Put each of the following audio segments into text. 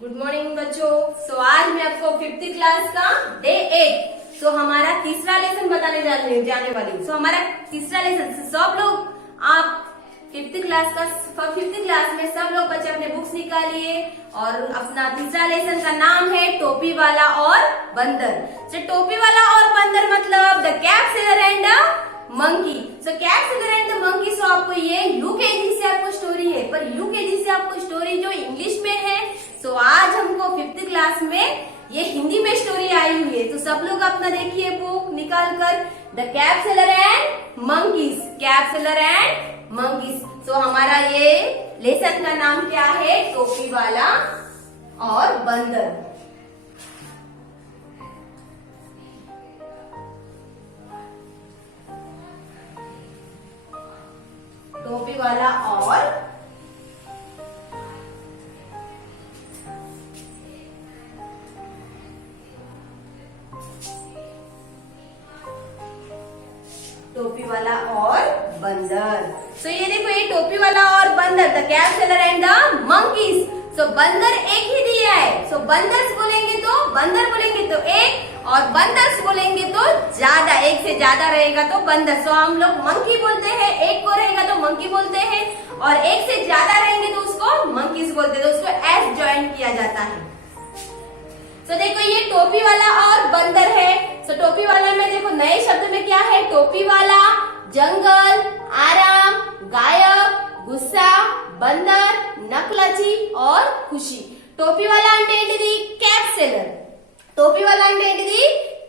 Good morning बच्चों। आज मैं आपको 5th क्लास का डे 8 हमारा तीसरा लेसन बताने जाने वाली हूँ। हमारा तीसरा लेसन सब लोग आप 5th क्लास में सब लोग बच्चे अपने बुक्स निकालिए और अपना तीसरा लेसन का नाम है टोपी वाला और बंदर। टोपी वाला और बंदर मतलब the cap seller and the monkey. Cap seller and the monkey. आपको ये यूकेजी से आपको स्टोरी है, पर यूकेजी से आपको स्टोरी जो इंग्लिश में है। आज हमको 5th क्लास में ये हिंदी में स्टोरी आई हुई है। सब लोग अपना देखिए बुक निकाल कर the cap seller and monkeys. Cap seller and monkeys. हमारा ये लेसन का नाम क्या है? टोपी वाला और बंदर। टोपी वाला और टोपी वाला और बंदर। ये देखो, ये टोपी वाला और बंदर the cap seller and the monkeys. बंदर एक ही दिया है। बंदर्स बोलेंगे तो बंदर बोलेंगे तो एक, और बंदर्स बोलेंगे तो ज्यादा, एक से ज्यादा रहेगा तो बंदर। हम लोग मंकी बोलते हैं, एक को रहेगा तो मंकी बोलते हैं, और एक से ज्यादा रहेंगे तो उसको मंकीज बोलते हैं। तो उसको एस ज्वाइन किया जाता है। देखो, ये टोपी वाला और बंदर है। टोपी वाला में देखो नए शब्द में क्या है? टोपी वाला जंगल, आराम, गायब, गुस्सा, बंदर, नकलची और खुशी। टोपी वाला అంటే ఏంటిది? Cap seller. टोपी वाला అంటే ఏంటిది?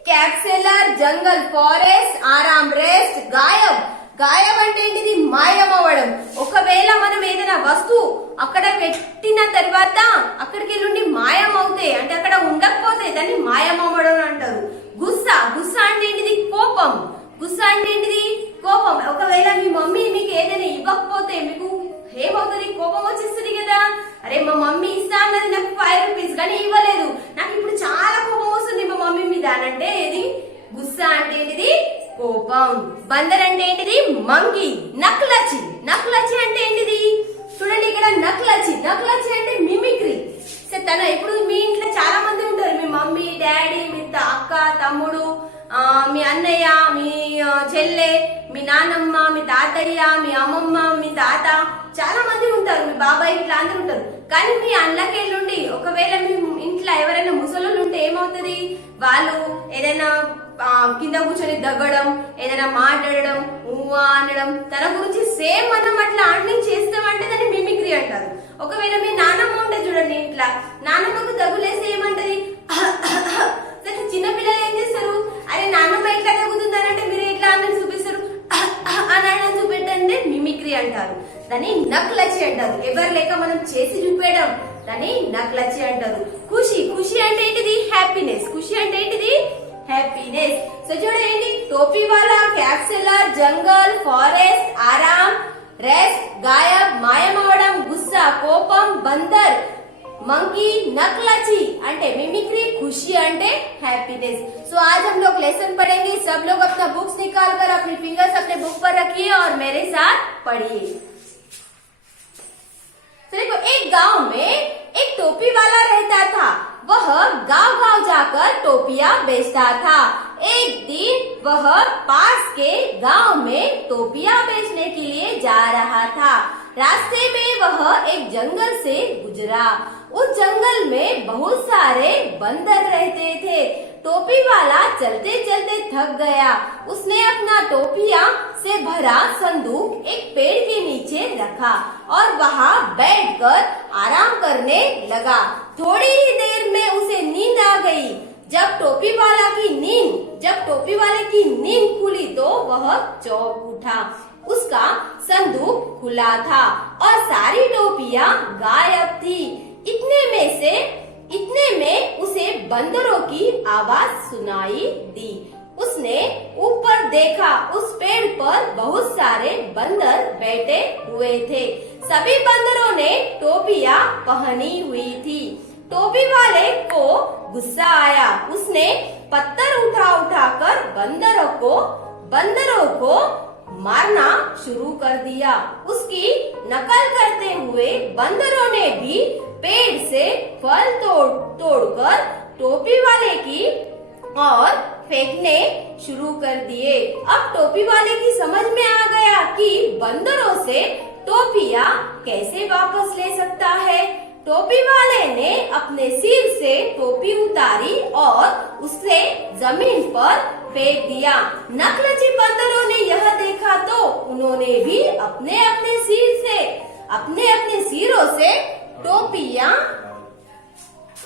Cap seller. जंगल ఫారెస్ట్, ఆరాం రెస్ట్, గాయబ్ గాయబ్ అంటే ఏంటిది? మాయమవ్వడం। ఒకవేళ మనం ఏదైనా వస్తువు అక్కడ పెట్టిన తర్వాత అక్కడికి నుండి మాయమవుతే అంటే అక్కడ ఉండకపోతే దాన్ని మాయమవ్వడం అంటారు। గుస్సా గుస్సా అంటే ఏంటిది? కోపం। గుస్సా అంటే ఏంటిది? కోపం। ఒకవేళ మీ మమ్మీ మీకు ఏదైనా ఇవ్వకపోతే మీకు ఏమవుతుంది? కోపం వచ్చేస్తుంది కదా। అరే మా మమ్మీ ఇస్తా అన్నది నాకు 5 రూపీస్ కానీ ఇవ్వలేదు, నాకు ఇప్పుడు చాలా కోపం వస్తుంది మా మమ్మీ మీద అని అంటే ఏది? గుస్సా అంటే ఏంటిది? కోపం। బందర్ అంటే ఏంటిది? మంకీ। నక్లచి నక్లచి అంటే ఏంటిది? చూడండి ఇక్కడ నక్లచి నక్లచి అంటే మిమిక్రీ। ఇప్పుడు మీ ఇంట్లో చాలా మంది ఉంటారు, మీ మమ్మీ డాడీ, మీ అక్క తమ్ముడు, మీ అన్నయ్య, మీ చెల్లె, మీ నానమ్మ, మీ తాతయ్య, మీ అమ్మమ్మ, మీ తాత, చాలా మంది ఉంటారు, మీ బాబాయ్, ఇట్లా అందరూ ఉంటారు। కానీ మీ అన్నకెళ్ళుండి ఒకవేళ మీ ఇంట్లో ఎవరైనా ముసలోళ్ళు ఉంటే ఏమవుతుంది? వాళ్ళు ఏదైనా కింద కూర్చొని దగ్గడం, ఏదైనా మాట్లాడడం, ఊవా అనడం, తన గురించి సేమ్ మనం అట్లా యాక్టింగ్ చేస్తామంటే దాన్ని మిమిక్రీ అంటారు। ఒకవేళ మీ నానమ్మ ఉంటే చూడండి ఇంట్లో, నానమ్మకు దగ్గులేస్తే ఏమంటది? చిన్నపిల్లలు ఏం చేస్తారు? అరే నానమ్మ ఎట్లా దగ్గుతుందనంటే మీరు ఎట్లా అన్నది చూపిస్తారు, అని చూపెట్టండి మిమిక్రీ అంటారు। దాన్ని నక్లచి అంటారు। ఎవరు లేక మనం చేసి చూపేయడం దాన్ని నక్లచి అంటారు। ఖుషి ఖుషి అంటే ఏంటిది? హ్యాపీనెస్। ఖుషి అంటే ఏంటిది? హ్యాపీనెస్। చూడండి, టోపీ వాలా, कैट सेलर, జంగల్, ఫారెస్ట్, ఆరాం, రెస్ట్, గాయబ్, మాయమవడం, గుస్సా, కోపం, బందర్, मंकी, नकलची అంటే मिमिक्री, खुशी అంటే हैप्पीनेस। आज हम लोग लेसन पढ़ेंगे। सब लोग अपना बुक्स निकाल कर अपनी फिंगर्स अपने बुक पर रखिए और मेरे साथ पढ़िए। देखो, एक गांव में एक टोपी वाला रहता था। वह गांव-गांव जाकर टोपियां बेचता था। एक दिन वह पास के गांव में टोपियां बेचने के लिए जा रहा था। रास्ते में वह एक जंगल से गुजरा। उस जंगल में बहुत सारे बंदर रहते थे। टोपी वाला चलते चलते थक गया। उसने अपना टोपियां से भरा संदूक एक पेड़ के नीचे रखा और वहां बैठकर आराम करने लगा। थोड़ी ही देर में उसे नींद आ गई। जब टोपी वाले की नींद खुली तो वह चौंक उठा। उसका संदूक खुला था और सारी टोपियां गायब थी। इतने में उसे बंदरों की आवाज सुनाई दी। उसने ऊपर देखा। उस पेड़ पर बहुत सारे बंदर बैठे हुए थे। सभी बंदरों ने टोपियां पहनी हुई थी। टोपी वाले को गुस्सा आया। उसने पत्थर उठाकर बंदरों को मारना शुरू कर दिया। उसकी नकल करते हुए बंदरों ने भी पेड़ से फल तोड़कर टोपी वाले की और फेंकने शुरू कर दिए। अब टोपी वाले की समझ में आ गया कि बंदरों से टोपियां कैसे वापस ले सकता है। टोपी वाले ने अपने सिर से टोपी उतारी और उसे जमीन पर फेंक दिया। नकलची बंदरों ने यह देखा तो उन्होंने भी अपने अपने सिरों से टोपियां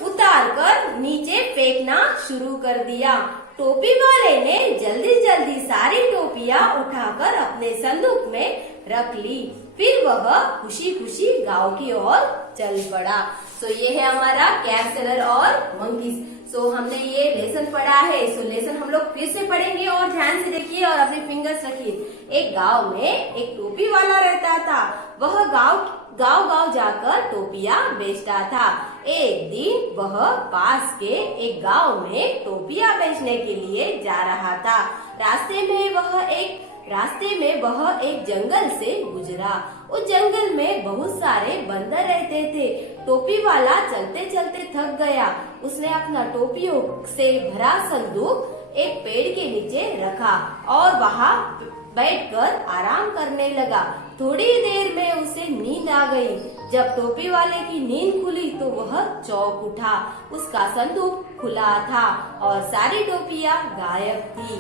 उतारकर नीचे फेंकना शुरू कर दिया। टोपी वाले ने जल्दी जल्दी सारी टोपियां उठाकर अपने संदूक में रख ली। फिर वह खुशी खुशी गांव की ओर चल पड़ा। सो ये है हमारा कैट सेलर और मंकीज। सो हमने ये लेसन पढ़ा है। सो लेसन हम लोग फिर से पढ़ेंगे और ध्यान से देखिए और अपने फिंगर्स रखिए। एक गांव में एक टोपी वाला रहता था। वह गांव जाकर टोपियां बेचता था। एक दिन वह पास के एक गांव में टोपियां बेचने के लिए जा रहा था। रास्ते में वह एक जंगल से गुजरा। उस जंगल में बहुत सारे बंदर रहते थे। टोपी वाला चलते चलते थक गया। उसने अपना टोपियों से भरा संदूक एक पेड़ के नीचे रखा और वहाँ बैठकर आराम करने लगा। थोड़ी देर में उसे नींद आ गई। जब टोपी वाले की नींद खुली तो वह चौंक उठा। उसका संदूक खुला था और सारी टोपियां गायब थी।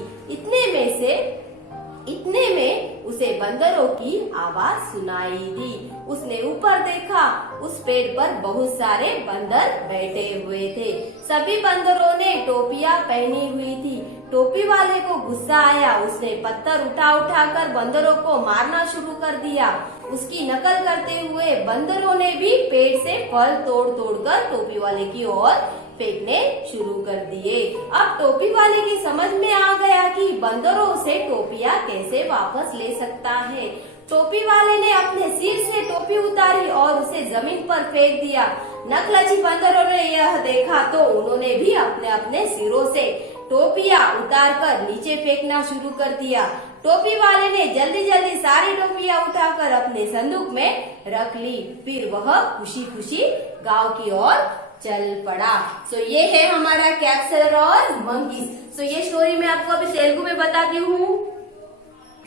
इतने में उसे बंदरों की आवाज सुनाई दी। उसने ऊपर देखा। उस पेड़ पर बहुत सारे बंदर बैठे हुए थे। सभी बंदरों ने टोपियां पहनी हुई थी। टोपी वाले को गुस्सा आया। उसने पत्थर उठा कर बंदरों को मारना शुरू कर दिया। उसकी नकल करते हुए बंदरों ने भी पेड़ से फल तोड़ कर टोपी वाले की ओर फेंकने शुरू कर दिए। अब टोपी वाले की समझ में आ गया कि बंदरों से टोपियां कैसे वापस ले सकता है। टोपी वाले ने अपने सिर से टोपी उतारी और उसे जमीन पर फेंक दिया। नकलची बंदरों ने यह देखा तो उन्होंने भी अपने सिरों से टोपियां उतारकर नीचे फेंकना शुरू कर दिया। टोपी वाले ने जल्दी जल्दी सारी टोपियां उठाकर अपने संदूक में रख ली। फिर वह खुशी खुशी गांव की ओर चल पड़ा। सो ये है हमारा कैट सेलर और मंकीज। सो ये स्टोरी मैं आपको अभी तेलुगु में बताती हूँ।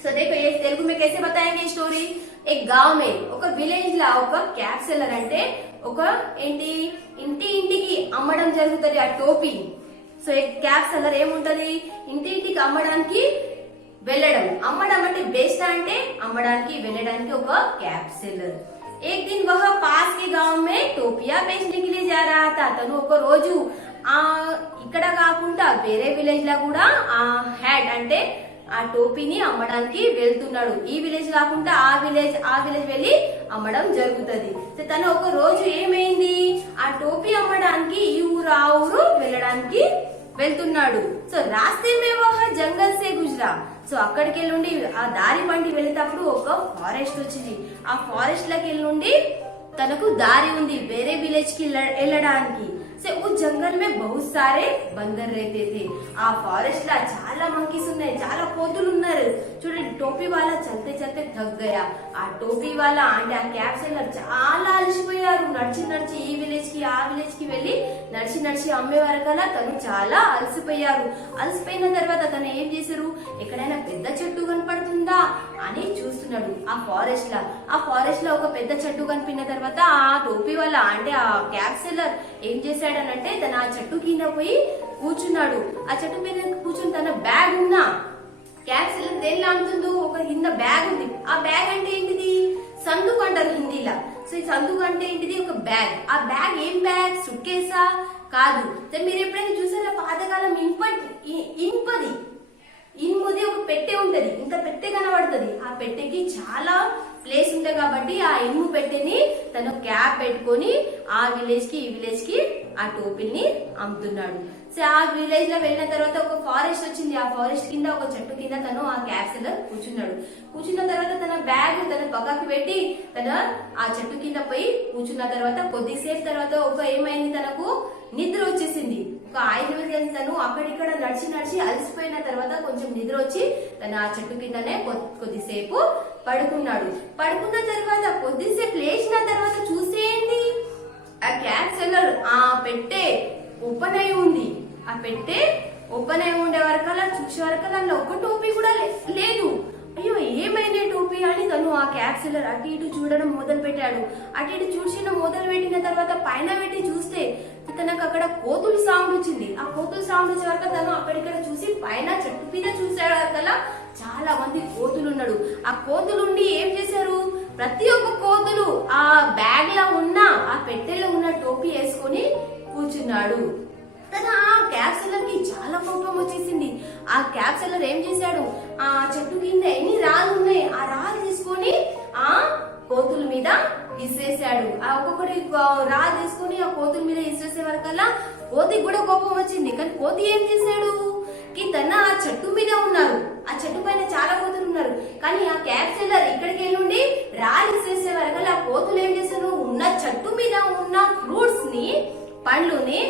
सो देखो ये तेलुगु में कैसे बताएंगे स्टोरी। एक गांव में ఒక విలేజ్ లా ఒక క్యాట్ సెల్లర్ అంటే ఒక ఇంటికి అమ్మడం జరుగుతుంది ఆ టోపీ। సో ఈ క్యాట్ సెల్లర్ ఏముంటది ఇంటికి అమ్మడానికి వెళ్ళడం। అమ్మడం అంటే బేస్తా అంటే అమ్మడానికి వెళ్ళడానికి ఒక క్యాట్ సెల్లర్। एक दिन वह पास के गांव में टोपियां बेचने के लिए जा रहा था। తను ఒక రోజు ఇక్కడ కాకుండా వేరే విలేజ్ లా కూడా హ్యాడ్ అంటే ఆ టోపీని అమ్మడానికి వెళ్తున్నాడు। ఈ విలేజ్ కాకుండా ఆ విలేజ్ వెళ్ళి అమ్మడం జరుగుతుంది। తను ఒక రోజు ఏమైంది ఆ టోపీ అమ్మడానికి ఈ ఊరు ఆ ఊరు వెళ్ళడానికి వెళ్తున్నాడు। సో రాస్తే మే వహ జంగల్ సే గుజరా। సో అక్కడికి వెళ్ళి ఆ దారి బండి వెళ్ళేటప్పుడు ఒక ఫారెస్ట్ వచ్చింది। ఆ ఫారెస్ట్ లకి వెళ్ళి తనకు దారి ఉంది వేరే విలేజ్ కి వెళ్ళడానికి। से उस जंगल में बहुत सारे बंदर रहते थे। आ फॉरेस्ट ला చాలా మంకీస్ ఉన్నాయి, చాలా కోతులు ఉన్నారు। చూడండి టోపీ వాలా చల్తే చల్తే థక్ గయా। ఆ టోపీ వాలా అంటే ఆ క్యాప్ సెల్లర్ చాలా అలసిపోయారు। నడిచి ఈ విలేజ్ కి ఆ విలేజ్ కి వెళ్ళి నడిచి అమ్మే వరకలా తను చాలా అలసిపోయారు। అలసిపోయిన తర్వాత తను ఏం చేశారు ఎక్కడైనా పెద్ద చెట్టు కనపడుతుందా అని చూస్తున్నాడు ఆ ఫారెస్ట్ లో ఒక పెద్ద చెట్టు కనిపిన తర్వాత ఆ టోపీ వాల అంటే ఆ క్యాప్ సెల్లర్ ఏం చేశాడనంటే తన ఆ చెట్టు కింద పోయి కూర్చున్నాడు। ఆ చెట్టు మీద కూర్చుని తన బ్యాగ్ ఉన్నా క్యాప్ సెల్లర్ దేనిలో అమ్ముతుందో ఒక కింద బ్యాగ్ ఉంది। ఆ బ్యాగ్ అంటే ఏంటిది సందుకు అంటారు హిందీలా। సో ఈ సందుకు అంటే ఏంటిది ఒక బ్యాగ్। ఆ బ్యాగ్ ఏం బ్యాగ్ సూట్ కేసా కాదు। మీరు ఎప్పుడైనా చూసారా పాతకాలం ఇనుముది ఒక పెట్టె ఉంటది, ఇంత పెట్టె కనబడుతుంది। ఆ పెట్టెకి చాలా ప్లేస్ ఉంటాయి కాబట్టి ఆ ఇనుము పెట్టెని తను క్యాప్ పెట్టుకొని ఆ విలేజ్ కి ఈ విలేజ్ కి ఆ టోపీని అమ్ముతున్నాడు। సో ఆ విలేజ్ లో వెళ్ళిన తర్వాత ఒక ఫారెస్ట్ వచ్చింది। ఆ ఫారెస్ట్ కింద ఒక చెట్టు కింద తను ఆ క్యాప్ సెల్లర్ కూర్చున్నాడు। కూర్చున్న తర్వాత తన బ్యాగ్ తన పక్కకి పెట్టి తన ఆ చెట్టు కింద పోయి కూర్చున్న తర్వాత కొద్దిసేపు తర్వాత ఒక ఏమైంది తనకు నిద్ర వచ్చేసింది। ఒక 5 నిమిషాలు తను అక్కడిక్కడ నడిచి అలసిపోయిన తర్వాత కొంచెం నిద్ర వచ్చి తన ఆ చెట్టు కిందనే కొద్దిసేపు పడుకున్నాడు। పడుకున్న తర్వాత కొద్దిసేపు లేచిన తర్వాత చూసేయండి ఆ క్యాట్ సెల్లర్ ఆ పెట్టె ఓపెన్ అయి ఉంది. ఆ పెట్టె ఓపెన్ అయి ఉండే వరకల్లా చూసే వరకల్లా అందులో ఒక టోపీ కూడా లేదు. అయ్యో ఏమైనా టోపీ అని తను ఆ క్యాప్సులర్ అటు ఇటు చూడడం మొదలు పెట్టాడు. అటు ఇటు చూసిన మొదలు పెట్టిన తర్వాత పైన పెట్టి చూస్తే తనకు అక్కడ కోతులు సౌండ్ వచ్చింది. ఆ కోతులు సౌండ్ వచ్చే వరకు తను అక్కడిక్కడ చూసి పైన చెట్టు మీద చూసాడు వరకల్లా చాలా మంది కోతులు ఉన్నాడు. ఆ కోతులుండి ఏం చేశారు, ప్రతి ఒక్క కోతులు ఆ బ్యాగ్ లో ఉన్న ఆ పెట్టెలో ఉన్న టోపీ వేసుకొని కూర్చున్నాడు. తన ఆ క్యాప్సులర్ కి చాలా కోపం వచ్చేసింది. ఆ క్యాప్సులర్ ఏం చేశాడు, ఆ చెట్టు కింద ఎన్ని రాళ్ళు ఉన్నాయి ఆ రాళ్ళు తీసుకొని ఆ కోతుల మీద ఇసిరేసాడు. ఆ ఒక్కొక్కటి రాళ్ళు తీసుకొని ఆ కోతుల మీద ఇసిరేసే వరకల్లా కోతికి కూడా కోపం వచ్చింది. కానీ కోతి ఏం చేశాడు, తన ఆ చెట్టు మీద ఉన్నారు, ఆ చెట్టు పైన చాలా కోతులు ఉన్నారు. కానీ ఆ క్యాప్సులర్ ఇక్కడికి వెళ్ళి రాళ్ళు ఇసిరేసే వరకల్లా ఆ కోతులు ఏం చేశారు, ఉన్న చెట్టు మీద ఉన్న ఫ్రూట్స్ ని పండ్లుని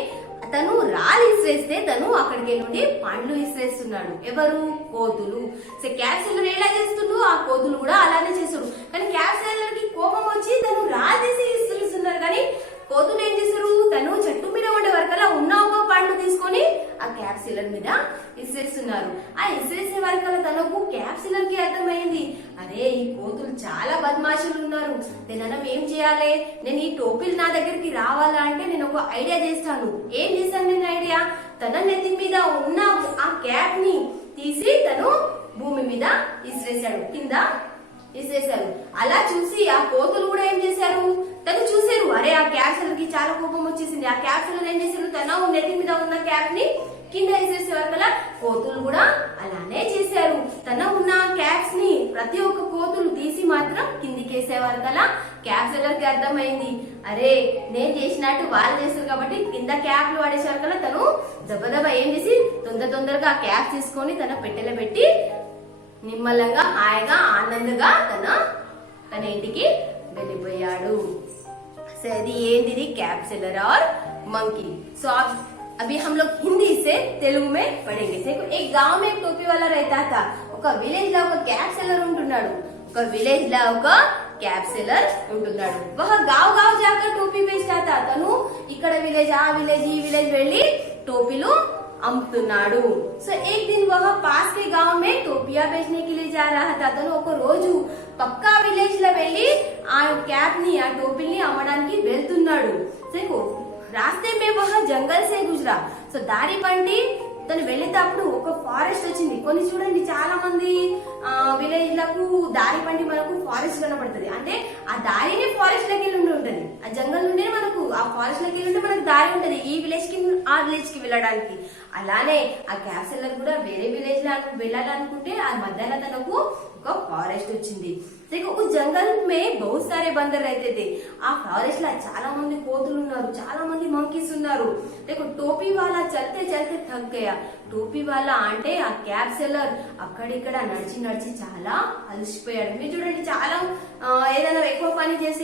తను రాళ్ళు ఇసిరేస్తే తను అక్కడికి వెళ్ళి పండ్లు ఇసిరేస్తున్నాడు. ఎవరు, కోతులు. సో క్యాప్సులర్ ఎలా చేస్తుండు, ఆ కోతులు కూడా అలానే చేస్తాడు. కానీ క్యాప్సులర్ కి కోపం వచ్చి తను రాళ్ళు తీసి ఇసిరేస్తున్నారు. కానీ కోతులు ఏం చేశారు, తను చెట్టు మీద ఉండే వరకల్లా ఉన్న ఒక పండు తీసుకొని ఆ క్యాప్సులర్ మీద ఇసిరేస్తున్నారు. ఆ ఇసిరేసే వరకల్లా తనకు క్యాప్సులర్ కి అర్థమైంది, అరే ఈ కోతులు చాలా బద్మాషులు ఉన్నారు, నేను ఏం చేయాలి, నేను ఈ టోపీలు నా దగ్గరికి రావాలా అంటే నేను ఒక ఐడియా చేస్తాను. ఏం చేశాను నేను ఐడియా, తన నెత్తి మీద ఉన్న ఆ క్యాప్ ని తీసి తను భూమి మీద ఇసిరేశాడు, కింద ఇసిరేశారు. అలా చూసి ఆ కోతులు కూడా ఏం చేశారు, తను చూసారు, అరే ఆ క్యాప్సులర్ కి చాలా కోపం వచ్చేసింది. ఆ క్యాప్సులర్ ఏం చేశారు, తన నెత్తి మీద ఉన్న క్యాప్ ని కింద వేసేసే వరకల్లా కోతులు కూడా అలానే చేశారు. తన ఉన్న క్యాప్స్ ని ప్రతి ఒక్క కోతులు తీసి మాత్రం కిందికి వేసే వరకల్లా క్యాప్సులర్ కి అర్థమైంది, అరే నేను చేసినట్టు వాళ్ళు చేస్తారు కాబట్టి కింద క్యాప్లు వాడేసే వరకల్లా తను దెబ్బ ఏం చేసి తొందరగా ఆ క్యాప్ తీసుకొని తన పెట్టెలో పెట్టి నిమ్మలంగా హాయిగా ఆనందంగా తన ఇంటికి వెళ్ళిపోయాడు. సో అది ఏంటిది, कैप्सुलर और मंकी. सो अभी हम लोग हिंदी से तेलुगु में पढ़ेंगे. देखो एक गांव में एक टोपी वाला रहता था. ఒక విలేజ్ లో ఒక कैप्सुलर ఉంటున్నాడు. ఒక విలేజ్ లో ఒక कैप्सुलर ఉంటున్నాడు. वह गांव जाकर टोपी बेचता था. తను ఇక్కడ విలేజ్ ఆ విలేజ్ ఈ విలేజ్ వెళ్ళి టోపీలు అమ్ముతున్నాడు. సో एक दिन वह पास के गांव में टोपियां बेचने के लिए जा रहा था. తను ఒక రోజు పక్కా విలేజ్ లో వెళ్ళి ఆ క్యాప్ ని ఆ టోపీని అమ్మడానికి వెళ్తున్నాడు. రాస్తే మే వహ జంగల్ సే గుజరా. సో దారి పండి తను వెళ్ళేటప్పుడు ఒక ఫారెస్ట్ వచ్చింది. కొన్ని చూడండి చాలా మంది విలేజ్ లకు దారి పండి మనకు ఫారెస్ట్ కనబడుతుంది, అంటే ఆ దారినే ఫారెస్ట్ లకి వెళ్ళి ఉంటది. ఆ జంగల్ నుండే మనకు ఆ ఫారెస్ట్ లకి వెళ్ళి మనకు దారి ఉంటది ఈ విలేజ్ కి ఆ విలేజ్ కి వెళ్ళడానికి. అలానే ఆ कैप्सुलर కూడా వేరే విలేజ్ లో వెళ్ళాలనుకుంటే ఆ మధ్యలో తనకు ఒక ఫారెస్ట్ వచ్చింది. देखो उस जंगल में बहुत सारे बंदर रहते थे. ఆ ఫారెస్ట్ లో చాలా మంది కోతులు ఉన్నారు, చాలా మంది మంకీస్ ఉన్నారు. देखो టోపీ వాలా చల్తే చల్తే థక్ గయా. టోపీ వాలా అంటే ఆ कैप्सुलर అక్కడిక్కడ నడిచి చాలా అలసిపోయాడు. మీరు చూడండి, చాలా ఏదైనా ఎక్కువ పని చేసి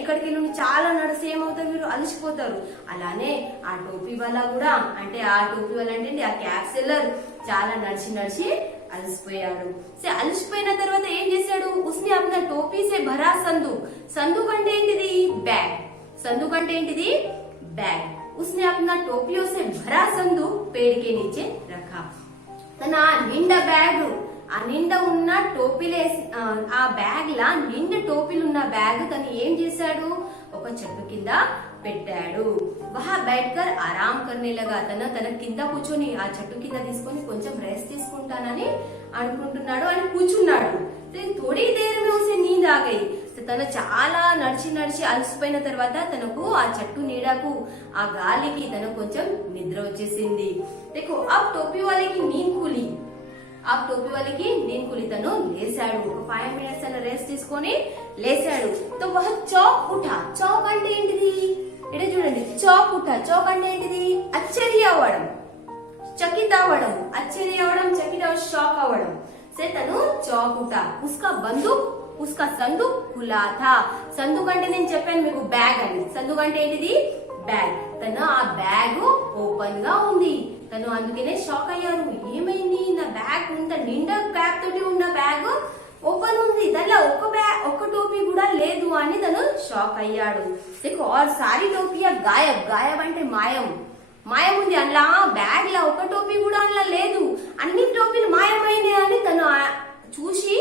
ఇక్కడికి నుండి చాలా నడిస్తే ఏమవుతారు, మీరు అలసిపోతారు. అలానే ఆ టోపీ వాలా కూడా, అంటే ఆ టోపీ వాలా అంటే ఆ कैप्सुलर చాలా నడిచి అలసిపోయాడు. సో అలసిపోయిన తర్వాత ఏం చేశాడు, ఉస్నే అప్నా టోపీ సే భరా సందూక్ అంటే ఏంటిది, బ్యాగ్. సందూక్ అంటే ఏంటిది, బ్యాగ్. उसने अपना टोपियों से भरा संदूक पेड़ के नीचे रखा. తన నిండా బ్యాగ్, ఆ నిండా ఉన్న టోపీలే ఆ బ్యాగ్ లా నిండా టోపీలు ఉన్న బ్యాగ్ తను ఏం చేశాడు, ఒక చెట్టు కింద పెట్టాడు. వహా బైఠకర్ ఆరాం కర్నే లగా. తన కింద కూర్చొని ఆ చెట్టు కింద తీసుకొని కొంచెం రెస్ట్ తీసుకుంటానని అనుకుంటున్నాడు అని కూర్చున్నాడు. థోడీ దేర్ మే ఉసే నీంద్ ఆ గయి. తను చాలా నడిచి అలసిపోయిన తర్వాత తనకు ఆ చెట్టు నీడకు ఆ గాలికి తనకు కొంచెం నిద్ర వచ్చేసింది. देखो अब टोपी वाले की नींद खुली. अब टोपी वाले की नींद खुली. తను లేసాడు. ఒక 5 మినిట్స్ అలా రెస్ట్ తీసుకొని లేసాడు. तो वह चौक उठा. चौक అంటే ఏంటిది, ఇక్కడ చూడండి, చౌక్ ఉఠా. చౌక్ అంటే ఏంటిది, ఆశ్చర్య అవ్వడం, చకిత అవ్వడం, ఆశ్చర్య అవ్వడం, చకిత షాక్ అవ్వడం. సే తను చౌక్ ఉఠా. उसका संदूक खुला था. సందూక్ అంటే నేను చెప్పాను మీకు బ్యాగ్ అని. సందూక్ అంటే ఏంటిది, బ్యాగ్. తను ఆ బ్యాగ్ ఓపెన్ గా ఉంది. తను అందుకనే షాక్ అయ్యారు, ఏమైంది, నా బ్యాగ్ నిండా క్యాప్ తోటి ఉన్న బ్యాగ్ ఓపెన్ ఉంది, దానిలో ఒక్క టోపీ కూడా లేదు అని తను షాక్ అయ్యాడు. और सारी टोपिया गायब, गायब అంటే మాయం, మాయం ఉంది అందులో, బ్యాగ్ లా ఒక టోపీ కూడా అందులో లేదు, అన్ని టోపీలు మాయమైనాయి అని తను చూసి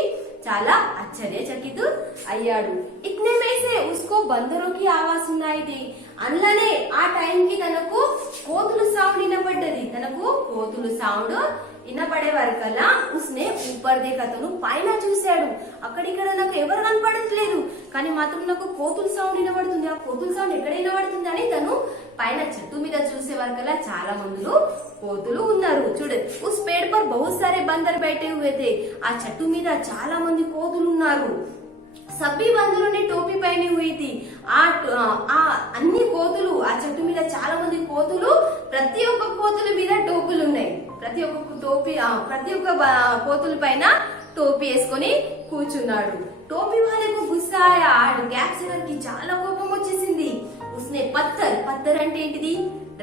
చాలా ఆశ్చర్యచకిత్ అయ్యాడు. ఇట్నే మేసే ఉస్కో బందరో కి ఆవాజ్ సునాయి ది. అందులోనే ఆ టైం కి తనకు కోతులు సౌండ్ వినపడ్డది. తనకు కోతులు సౌండ్ వినపడే వరకల్లా ఉస్నే ఊపర్ దేఖా, తను పైన చూశాడు. అక్కడిక్కడ నాకు ఎవరు కనపడట్లేదు, కానీ మాత్రం నాకు కోతులు సౌండ్ వినబడుతుంది. ఆ కోతుల సౌండ్ ఎక్కడ వినబడుతుంది అని తను పైన చెట్టు మీద చూసే వరకల్లా చాలా మందులు కోతులు ఉన్నారు. చూడండి, ఉస్ పేడ్ పర్ బహుత్ సారే బందర్ బైఠే హుए थे. ఆ చెట్టు మీద చాలా మంది కోతులు ఉన్నారు. సబ్బీ బందరుని టోపీ పైన हुई थी. ఆ అన్ని కోతులు, ఆ చెట్టు మీద చాలా మంది కోతులు, ప్రతి ఒక్క కోతుల మీద టోపీలు ఉన్నాయి. ప్రతి ఒక్క కోతుల పైన టోపీ వేసుకొని కూర్చున్నాడు. టోపీ వాళ్ళకు గుస్సా ఆయా. గ్యాప్ సిలర్ కి చాలా కోపం వచ్చేసింది. ఉస్నే పత్తర్ అంటే ఏంటిది?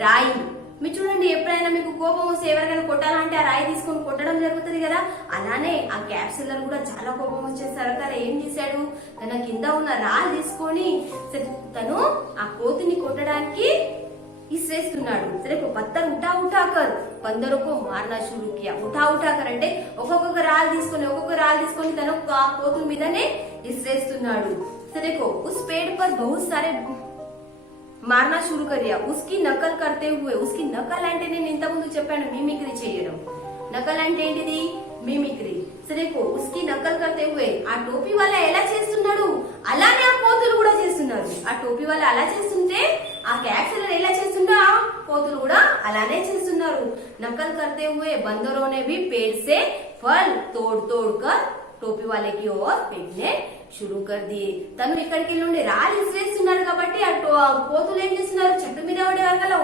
రాయి. మీరు చూడండి, ఎప్పుడైనా మీకు కోపం వస్తే ఎవరికైనా కొట్టాలంటే ఆ రాయి తీసుకొని కొట్టడం జరుగుతుంది కదా, అలానే ఆ గ్యాప్ సిల్లర్ కూడా చాలా కోపం వచ్చేసారు కదా. ఏం చేశాడు, తన కింద ఉన్న రాళ్ళు తీసుకొని తను ఆ కోతిని కొట్టడానికి ఇస్రేస్తున్నాడు. సరే, పత్తర్ ఉఠాకర్ బందరుకు మారనా షురూ కియా. ఉఠాకర్ అంటే ఒక్కొక్క రాళ్ళు తీసుకొని తను ఆ కోతుల మీదనే ఇస్రేస్తున్నాడు. సరే, ఉస్ పేడ్ పర్ బహుత్ సారే మారనా షురూ కరియా. ఉస్కి నకల్ కర్తే హుए. ఉస్కి నకల్ అంటే నేను ఇంతకుముందు చెప్పాను, మిమిక్రీ చేయడం. నకల్ అంటే ఏంటిది? మిమిక్రీ. సరే, ఉస్కి నకల్ కర్తే హుए. ఆ టోపీ వాళ్ళ ఎలా చేస్తున్నాడు అలానే ఆ కోతులు కూడా చేస్తున్నారు. ఆ టోపీ వాళ్ళ అలా చేస్తుంటే ఆ క్యాప్సిలర్ ఎలా చేస్తుంటే ఆ కోతులు కూడా అలానే చేస్తున్నారు. నకల్ కర్తే హుए बंदरों ने भी पेड़ से फल तोड़ कर టోపీ వాళ్ళకి ఓర్ పెట్టినే షురూ కర్ దియే. తను ఇక్కడికి నుండి రాళ్ళు ఇసిరేస్తున్నాడు కాబట్టి ఆ కోతులు ఏం చేస్తున్నారు, చెట్టు మీద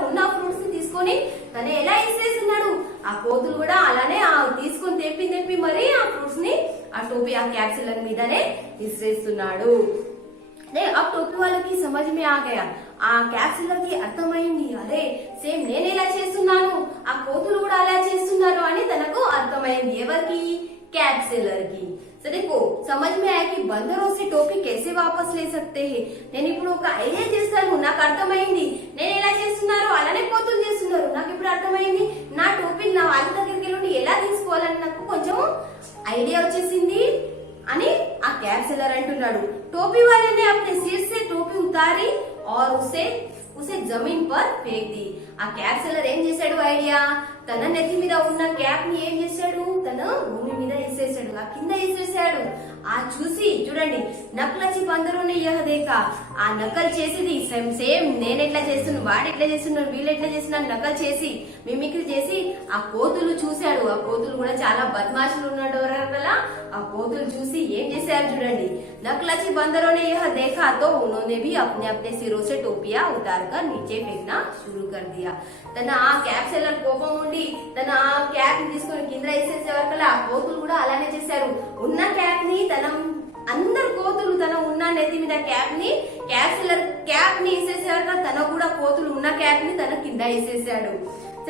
ఉన్న ఫ్రూట్స్ ని తీసుకొని తను ఎలా ఇసిరేస్తున్నాడు, ఆ కోతులు కూడా అలానే తీసుకొని తెప్పి మరి ఆ ఫ్రూట్స్ ని ఆ టోపీ ఆ క్యాప్సిలర్ మీదనే ఇసిరేస్తున్నాడు. ఆ టోపీ వాళ్ళకి సమజ్ మే ఆ గయా. ఆ క్యాప్సిలర్ కి అర్థమైంది, అరే సేమ్ నేను ఎలా చేస్తున్నాను, ఆ కోతులు కూడా అలా చేస్తున్నారు అని తనకు అర్థమైంది. ఎవరికి? कैप्सिलर की. సో देखो समझ में आया कि बंदरों से टोपी कैसे वापस ले सकते हैं. నేను ఇప్పుడు ఒక ఐడియా చేస్తాను, నాకు అర్థమైంది. నేను ఎలా చేస్తున్నారో అలానే కోతులు చేస్తున్నారు. నాకు ఇప్పుడు అర్థమైంది, నా టోపీ నా వాళ్ళ దగ్గరికి నుండి ఎలా తీసుకోవాలని నాకు కొంచెం ఐడియా వచ్చేసింది అని ఆ कैप्सिलर అంటున్నాడు. టోపీ వాళ్ళనే अपने सिर से टोपी उतारी और उसे जमीन पर फेंक दी. ఆ कैप्सिलर ఏం చేశాడు, ఐడియా, తన నెత్తి మీద ఉన్న క్యాప్ ని ఏం చేశాడు, తన భూమి మీద వేసేసాడు, ఆ కింద వేసేసాడు. ఆ చూసి చూడండి, నక్లచి బందరుని యహ్ దేఖా. ఆ నకల్ చేసేది సేమ్ నేను ఎట్లా చేస్తున్నాను, వాడు ఎట్లా చేస్తున్నాడు, వీళ్ళు ఎట్లా చేస్తున్నారు, నకల్ చేసి మిమిక్రీ చేసి ఆ కోతులు చూశాడు. ఆ కోతులు కూడా చాలా బద్మాషులు ఉన్నాడు కదా. ఆ కోతులు చూసి ఏం చేశారు చూడండి, నక్లచి బందరుని యహ్ దేఖా తో उन्होंने भी अपने अपने सिरों से टोपियां उतार कर नीचे फेंकना शुरू कर दिया. తన ఆ క్యాప్సిలర్ కోపం ఉండి తన ఆ క్యాప్ ని తీసుకొని కింద వేసేసే వరకల్లా ఆ కోతులు కూడా అలానే చేశారు. ఉన్న క్యాప్ ని అందరు కోతులు తన ఉన్న నెత్తి మీద క్యాప్సిలర్ క్యాప్ ని వేసేసే వరకు తన కూడా కోతులు ఉన్న క్యాప్ ని తన కింద వేసేసాడు.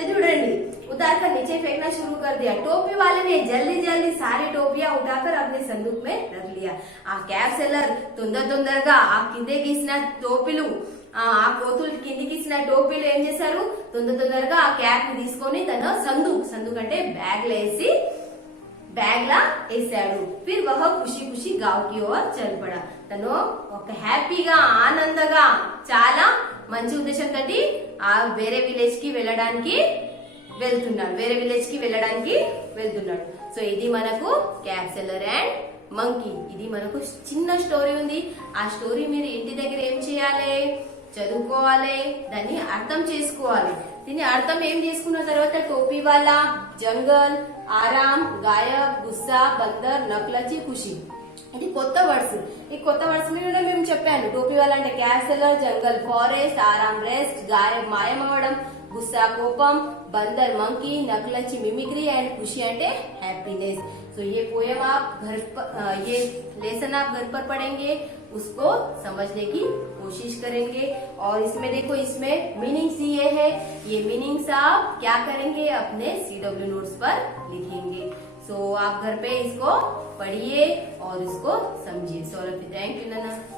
చూడండి, उतार कर नीचे फेंकना शुरू कर दिया. टोपी वाले ने जल्दी सारी टोपियां उठाकर अपने संदूक में रख लिया. ఆ క్యాప్సిలర్ తొందరగా ఆ కింద గీసిన టోపీలు, ఆ కోతులు కిందికి గీసిన టోపీలు ఏం చేశారు, తొందరగా ఆ క్యాప్ ని తీసుకొని తన సందూక్ అంటే బ్యాగ్ లా వేసాడు. ఫిర్ వహ ఖుషి గావ్ కి ఓర్ చల్ పడా. తను ఒక హ్యాపీగా ఆనందంగా చాలా మంచి ఉద్దేశం తోటి ఆ వేరే విలేజ్ కి వెళ్ళడానికి వెళ్తున్నాడు. సో ఇది మనకు క్యాప్సిలర్ అండ్ మంకీ. ఇది మనకు చిన్న స్టోరీ ఉంది. ఆ స్టోరీ మీరు ఇంటి దగ్గర ఏం చేయాలి, చదువుకోవాలి, దాన్ని అర్థం చేసుకోవాలి. దీని అర్థం ఏం చేసుకున్న తర్వాత టోపీ వాళ్ళ, జంగల్, ఆరాం, గాయబ్, గుస్సా, బందర్, నక్లచి, ఖుషి. ఇది కొత్త వర్డ్స్. ఈ కొత్త వర్డ్స్ మీద మేము చెప్పాను. టోపీ వాళ్ళ అంటే క్యాప్సిలర్, జంగల్ ఫారెస్ట్, ఆరాం రెస్ట్, గాయబ్ మాయమవడం, गुस्सा कोपम, बंदर मंकी, नकलची मिमिक्री एंड खुशी అంటే हैप्पीनेस. तो ये पोएम आप ये लेसन आप घर पर पढ़ेंगे, उसको समझने की कोशिश करेंगे. और इसमें देखो, इसमें मीनिंग्स दिए हैं. ये मीनिंग्स आप क्या करेंगे, अपने CW नोट्स पर लिखेंगे. सो आप घर पे इसको पढ़िए और इसको समझिए। सो थैंक यू नन्ना।